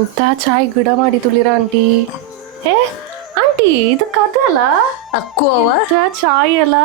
ಇಂಥ ಚಾಯ್ ಗಿಡ ಮಾಡಿ ತುಳಿರ ಆಂಟಿ. ಏ ಆಂಟಿ ಇದು ಕದ ಅಲ್ಲ ಅಕ್ಕು ಅವ ಚಾಯ್ ಅಲ್ಲ.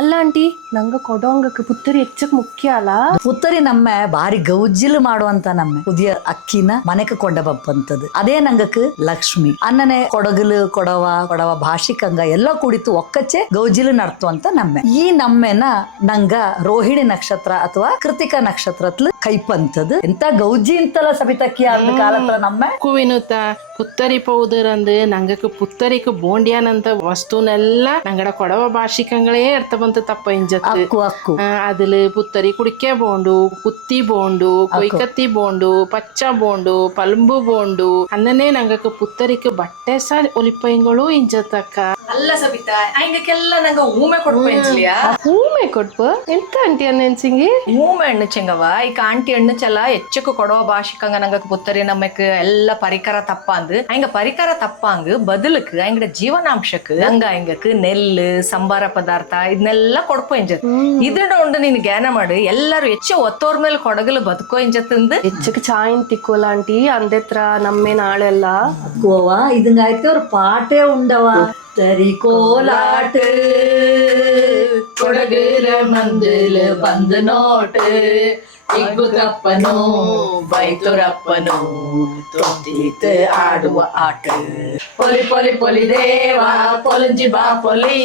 ಅಲ್ಲ ಆಂಟಿ ನಂಗೆ ಕೊಡೋಂಗಕ್ಕೆ ಪುತ್ತರಿ ಹೆಚ್ಚಕ್ ಮುಖ್ಯ ಅಲ್ಲ. ಪುತ್ತರಿ ನಮ್ಮ ಬಾರಿ ಗೌಜಿಲು ಮಾಡುವಂತ ನಮ್ಮ ಪುದಿಯ ಅಕ್ಕಿನ ಮನೆಗೆ ಕೊಂಡ ಬಪ್ಪಂತದ್ದು ಅದೇ ನಂಗಕ್ ಲಕ್ಷ್ಮಿ ಅನ್ನನೆ ಕೊಡಗಲು ಕೊಡವ ಭಾಷಿಕಂಗ ಎಲ್ಲ ಕುಡಿತು ಒಕ್ಕಚ್ಚೆ ಗೌಜಿಲು ನಡ್ತು ಅಂತ ನಮ್ಮ ಈ ನಮ್ಮೆನ ನಂಗ ರೋಹಿಣಿ ನಕ್ಷತ್ರ ಅಥವಾ ಕೃತಿಕ ನಕ್ಷತ್ರತ್ಲು ಕೈಪಂತದ್ದು ಎಂತ ಗೌಜಿ ಅಂತಲ್ಲ ಸಬಿತಕ್ಕಿ ಆದ ಕಾಲತ್ರ ನಮ್ಮ ಕುವಿನುತ್ತ ಪುತ್ತರಿ ಪೌಡರ್ ಅಂದ್ ನಂಗಕ್ಕೆ ಪುತ್ತರಿಕ ಬೋಂಡ್ಯಾನಂತ ವಸ್ತುನೆಲ್ಲ ನಂಗಡ ಕೊಡವ ಭಾಷಿಕಂಗಳೇ ಇರ್ತವಂತ ತಪ್ಪ ಇಂಜತ್ತು ಅಕ್ಕು ಅಕ್ಕು അതില് പുത്തരി കുടിക്ക ബോണ്ടു കുത്തി ബോണ്ടു കൊയ്ക്കത്തി ബോണ്ടു പച്ച ബോണ്ടു പലുമ്പು ബോണ്ടു ಅನ್ನನೇ ನಂಗಕ್ಕೆ ಪುತ್ತರಿಕ ಬಟ್ಟೆ ಸಹ ಒಲಿಪೈಗಳು ಇಂಜತ್ತಕ್ಕ ಅಲ್ಲ ಸಬಿತಾ ಹಂಗಕ್ಕೆಲ್ಲ ನಂಗ ಊಮೆ ಕೊಡ್ಪ ಎಂಚ್ಲಿಯಾ ಹೂಮೆ ಕೊಟ್ಪ ಎಂತ ಆಂಟಿ ಅನ್ನೆನ್ಸಿಂಗಿ ಊಮೆ ಎಣ್ಣು ಚೆಂಗವ ಈಗ ಆಂಟಿ ಎಣ್ಣು ಚೆಲ್ಲ ಹೆಚ್ಚಕ್ಕೆ ಕೊಡವ ಭಾಷಿಕಂಗ ನಂಗ ಪುತ್ತರಿ ನಮ್ಮಕ್ ಎಲ್ಲ ಪರಿಕರ ತಪ್ಪ ಅಂದ್ ಹಂಗ ಪರಿಕರ ತಪ್ಪಾಂಗ್ ಬದಲಕ್ ಹಂಗಡ ಜೀವನಾಂಶಕ್ ಹಂಗ ಹಂಗಕ್ ನೆಲ್ಲು ಸಂಬಾರ ಪದಾರ್ಥ ಇದನ್ನೆಲ್ಲ ಕೊಡ್ಪೋ ಇಂಜತ್ ಇದ್ರ ಉಂಡು ನೀನ್ ಜ್ಞಾನ ಮಾಡಿ ಎಲ್ಲಾರು ಹೆಚ್ಚು ಒತ್ತೋರ್ ಮೇಲೆ ಕೊಡಗಲು ಬದುಕೋ ಇಂಜತ್ತಂದ್ ಹೆಚ್ಚಕ್ ಚಾಯ್ ತಿಕ್ಕೋಲ್ಲ ಆಂಟಿ ಅಂದೆತ್ರ ನಮ್ಮೆ ನಾಳೆಲ್ಲ ಅಕ್ಕುವ ಇದಂಗಾಯ್ತು ಅವ್ರ ಪಾಟೆ ಉಂಡವ ತರಿ ಕೋಲಾಟ ಕೊಡಗರ ಮಂದಿಲ್ ಬಂದ್ ನೋಟ್ ಇಗ್ಗುತಪ್ಪನು ಬೈತುರಪ್ಪನು ತೊಟ್ಟಿತ್ ಆಡುವ ಆಟ ಪೊಲಿ ಪೊಲಿ ಪೊಲಿ ದೇವಾ ಪೊಲಂಜಿ ಬಾ ಪೊಲಿ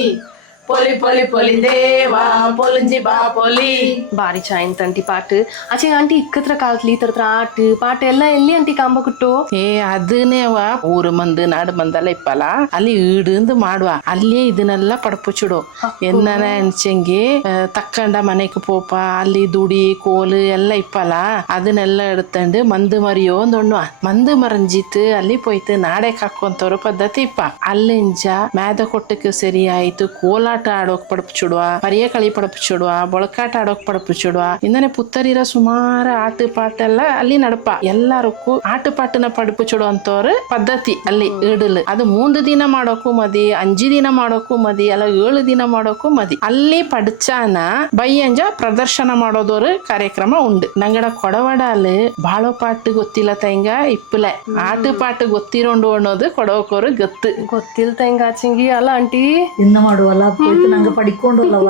ಪೊಲಿ ಪೊಲಿ ಪೊಲಿ ದೇವಾ ಪೊಲಂಜಿ ಬಾ ಪೊಲಿ ಬಾರಿ ಚಾಯ್ ಅಂಟಿ ಪಾಟ್ ಆಚೆ ಆಂಟಿ ಇಕ್ಕತ್ರ ಕಾಲತ್ಲಿ ತರತ್ರ ಆಟ್ ಪಾಟ್ ಎಲ್ಲ ಎಲ್ಲಿ ಆಂಟಿ ಕಾಂಬ ಕುಟ್ಟು ಏ ಅದನ್ನೇವ ಊರು ಮಂದು ನಾಡು ಮಂದೆಲ್ಲ ಇಪ್ಪಲ್ಲ ಅಲ್ಲಿ ಈಡಂದು ಮಾಡುವ ಅಲ್ಲೇ ಇದನ್ನೆಲ್ಲ ಪಡಪುಚುಡು ಎನ್ನ ಎಣ್ಸಂಗಿ ತಕ್ಕಂಡ ಮನೆಗೆ ಪೋಪ ಅಲ್ಲಿ ದುಡಿ ಕೋಲು ಎಲ್ಲ ಇಪ್ಪಲ್ಲ ಅದನ್ನೆಲ್ಲ ಎಡ್ತಂಡು ಮಂದು ಮರಿಯೋ ಒಂದೊಣ್ಣುವ ಮಂದು ಮರಂಜಿತ್ ಅಲ್ಲಿ ಪೋಯ್ತು ನಾಡೆ ಕಾಕೊಂತವ್ರ ಪದ್ಧತಿ ಇಪ್ಪ ಅಲ್ಲಿಂಜ ಮೇದ ಕೊಟ್ಟಕ್ಕೆ ಸರಿ ಆಯ್ತು ಕೋಲಾಟ ಆಡೋಕ್ ಪಡಪುಚುಡುವ ಪರಿಯ ಕಳಿ ಪಡಪುಚುಡುವ ಬೊಳಕಾಟ ಆಡೋಕ್ ಪಡಪುಚುಡುವ ಇಂದನೆ ಪುತ್ತರಿರ ಸುಮಾರು ಆಟ ಪಾಟ ಎಲ್ಲ ಅಲ್ಲಿ ನಡಪ ಎಲ್ಲಾರಕ್ಕೂ ಆಟ ಪಾಟನ ಪಡಪುಚುಡು ಅಂತವ್ರ ಪದ್ಧತಿ ಅಲ್ಲಿ ಇಡಲು ಅದು 3 ದಿನ ಮಾಡೋಕು ಮದಿ 5 ದಿನ ಮಾಡೋಕು ಮದಿ ಅಲ್ಲ 7 ದಿನ ಮಾಡೋಕು ಮದಿ ಅಲ್ಲಿ ಪಡ್ಚಾನ ಬೈಯಂಜ ಪ್ರದರ್ಶನ ಮಾಡೋದವ್ರ ಕಾರ್ಯಕ್ರಮ ಉಂಡು ನಂಗಡ ಕೊಡವಡಲ್ಲಿ ಬಾಳೋ ಪಾಟ್ ಗೊತ್ತಿಲ್ಲ ತಂಗ ಇಪ್ಪಲೆ ಆಟ ಪಾಟ ಗೊತ್ತಿರೋಂಡು ಅನ್ನೋದು ಕೊಡವಕೋರು ಗೊತ್ತಿಲ್ ತಂಗ ಆಚಿಂಗಿ ಅಲ್ಲ ಆಂಟಿ ಇನ್ನ ಮಾಡುವಲ್ಲ പോയിട്ട് ನಂಗ ಪಡಿಕೊಂಡಲ್ಲವ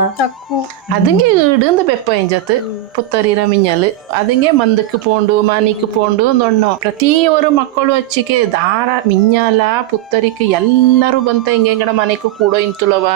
അതുങ്ങെ ഇടുന്ന് പെപ്പ ഇഞ്ചത്ത് പുത്തരിര മിഞ്ഞല് അതുങ്ങെ മന്ദക്ക് പോണ്ടു മാനിക്ക് പോണ്ടു എന്നൊണ്ണോ ಪ್ರತಿಯೊರು ಮಕ್ಕಳು ಹಚ್ಚಿಗೆ ದಾರ ಮಿഞ്ഞಾಲ ಪುತ್ತರಿಕೆ ಎಲ್ಲರೂ ಬಂತ ಹಿಂಗೆ ಮನೆಗೆ ಕೂಡೋ ಇಂತುಲವ